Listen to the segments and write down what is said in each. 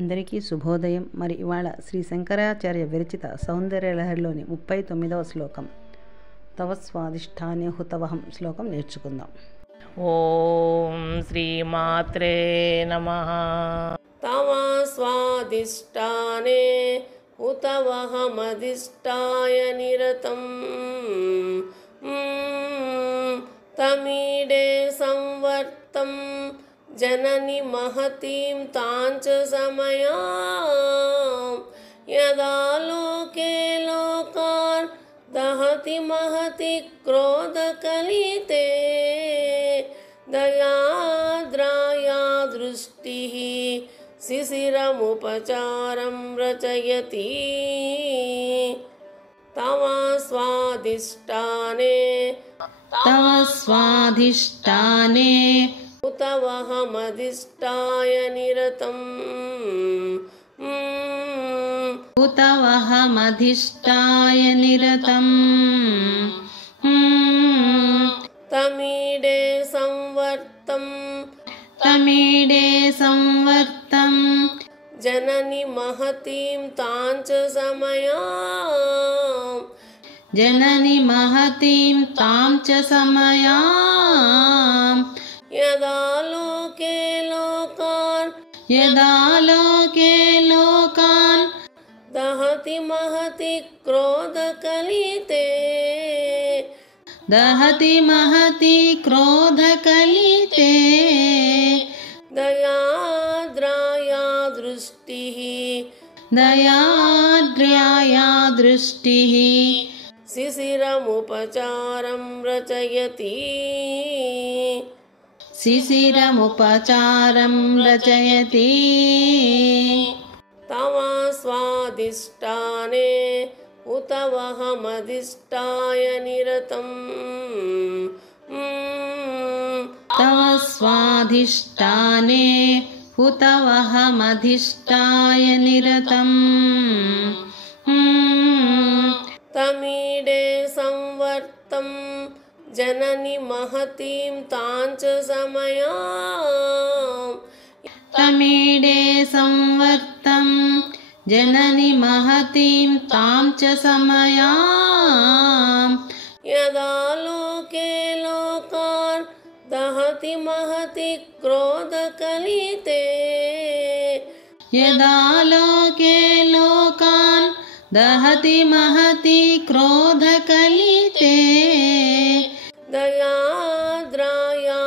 అందరికీ శుభోదయం. మరి ఇవాళ శ్రీ శంకరాచార్య విరచిత సౌందర్యలహరిలోని 39వ శ్లోకం తవ స్వాధిష్టానే హుతవహం శ్లోకం నేర్చుకుందాం. ఓం శ్రీమాత్రే నమః. తవ స్వాధిష్టానే హుతవహమధిష్టాయ నిరతం తమీడే సంవర్తం జనని మహతీం తాంచ సమయాం యదా లోకే లోకాన్ దహతి మహతి క్రోధకలితే దయాద్రాయా దృష్టిః శిశిరముపచారం రచయతి తవ స్వాధిష్టానే హుతవహమధిష్టాయ నిరతం తమీడే సంవర్తం జనని మహతీం తాంచ సమయాం యదా లోకే లోకాన్ దహతి మహతి క్రోధకలితే దయాద్రాయా దృష్టిః శిశిరముపచారం రచయతి తవ స్వాధిష్టానే హుతవహమధిష్టాయ నిరతం తమీడే సంవర్తం జనని మహతీం తాంచ సమయాం యదా లోకే లోకాన్ దహతి మహతి క్రోధకలితే దయాద్రాయా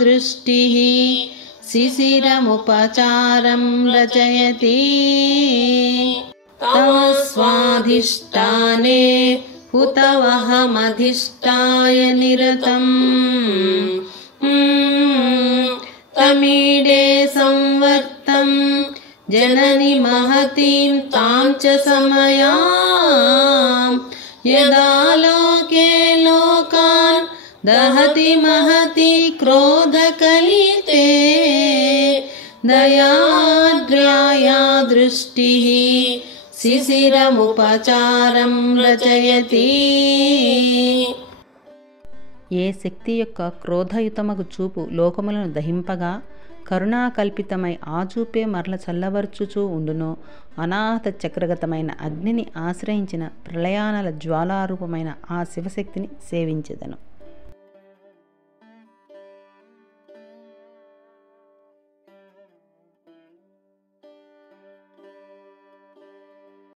దృష్టిః శిశిరముపచారం రచయతి తవ స్వాధిష్టానే హుతవహమధిష్టాయ నిరతం తమీడే సంవర్తం జనని మహతీం తాంచ సమయాం యదా లోకే లోకాన్ దహతి మహతి క్రోధకలితే దయాద్రాయా దృష్టిః శిశిరముపచారం రచయతి. ఏ శక్తి యొక్క క్రోధయుతమగు చూపు లోకములను దహింపగా కరుణాకల్పితమై ఆ చూపే మరల చల్లవర్చుచూ ఉండునో అనాహత చక్రగతమైన అగ్నిని ఆశ్రయించిన ప్రళయానల జ్వాలారూపమైన ఆ శివశక్తిని సేవించెదను.